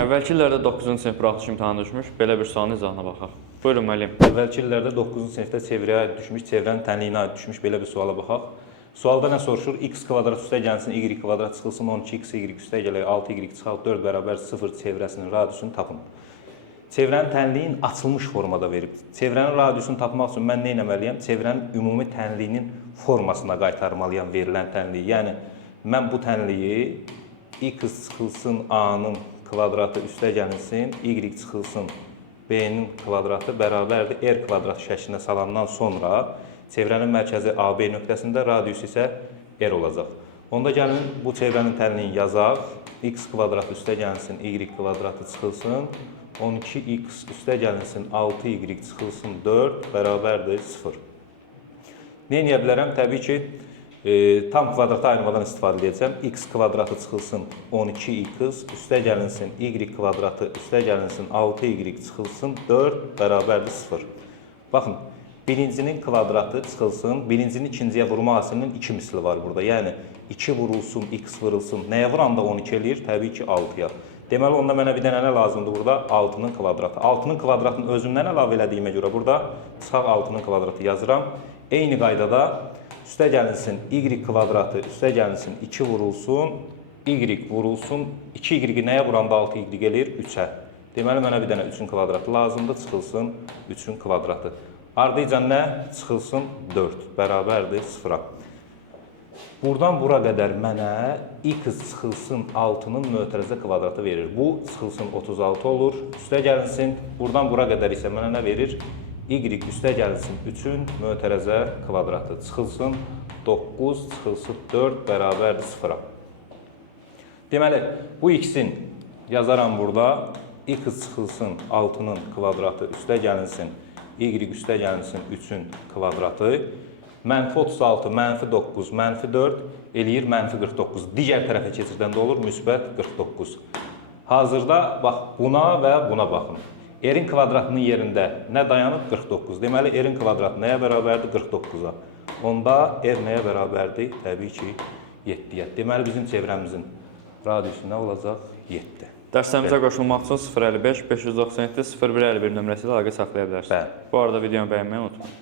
Əvvəlki illərdə 9-cu sinif buraxılış imtahanı düşmüş. Belə bir sualın izahına baxaq. Buyurun müəllim. Əvvəlki illərdə 9-cu sinifdə çevrəyə aid düşmüş, çevrənin tənliyinə aid düşmüş belə bir suala baxaq. Sualda nə soruşur? X kvadrat üstə gəlsin, y kvadrat çıxılsın, 12x, y üstə gələk, 6y çıxaq, 4 bərabər 0 çevrəsinin radiusunu tapın. Çevrənin tənliyin açılmış formada verib. Çevrənin radiusunu tapmaq üçün mən nə etməliyəm? Çevrənin ümumi tənliyinin formasına qaytarmalıyam verilən tənliyi. Yəni, mən bu tənliyi x çıxılsın a-nın kvadratı üstə gəlsin, y çıxılsın b-nin kvadratı bərabərdir r kvadrat şəklinə salandan sonra çevrənin mərkəzi AB nöqtəsində, radius isə r olacaq. Onda gəlin bu çevrənin tənliyini yazaq. X kvadrat üstə gəlsin, y kvadratı çıxılsın, 12x üstə gəlinsin, 6y çıxılsın, 4 bərabərdir 0. Nə edə bilərəm? Təbii ki, tam kvadrata ayırmadan istifadə edəcəm. X kvadratı çıxılsın 12x, üstə gəlinsin y kvadratı, üstə gəlinsin 6y çıxılsın 4 bərabərdir 0. Baxın, birincinin kvadratı çıxılsın, birincinin ikinciyə vurma hasilinin 2 misli var burada. Yəni, 2 vurulsun, x vurulsun. Nəyə vuranda 12 eləyir? Təbii ki, 6-ya. Deməli, onda mənə bir dənə nə lazımdır burada? 6-nın kvadratı. 6-nın kvadratını özümdən əlavə elədiyimə görə burada çıxaq 6-nın kvadratı yazıram. Eyni qaydada üstə gəlinsin y kvadratı, üstə gəlinsin 2 vurulsun, y vurulsun, 2y nəyə vuranda 6y eləyir? 3-ə. Deməli, mənə bir dənə 3-ün kvadratı lazımdır, çıxılsın 3-ün kvadratı. Ardıca nə? Çıxılsın 4, bərabərdir 0-a. Buradan bura qədər mənə x çıxılsın 6-nın mötərizə kvadratı verir. Bu çıxılsın 36 olur, üstə gəlinsin, buradan bura qədər isə mənə nə verir? Y üstə gəlsin 3-ün mötərizə kvadratı çıxılsın 9, çıxılsın 4 bərabərdir 0-a. Deməli, bu x-in yazaram burada. X çıxılsın 6-nın kvadratı üstə gəlinsin, y üstə gəlinsin 3-ün kvadratı. Mənfi 36, mənfi 9, mənfi 4 eləyir mənfi 49. Digər tərəfə keçirdəndə olur müsbət 49. Hazırda bax, buna və buna baxın. R-in kvadratının yerində nə dayanıb? 49. Deməli, R-in kvadratı nəyə bərabərdir? 49-a. Onda R nəyə bərabərdir? Təbii ki, 7-yə. Deməli, bizim çevrəmizin radiusu nə olacaq? 7. Dərslərimizə qoşulmaq üçün 055 597 0151 nömrəsi ilə əlaqə saxlaya bilərsiniz. Bu arada videonu bəyənməyi unutmayın.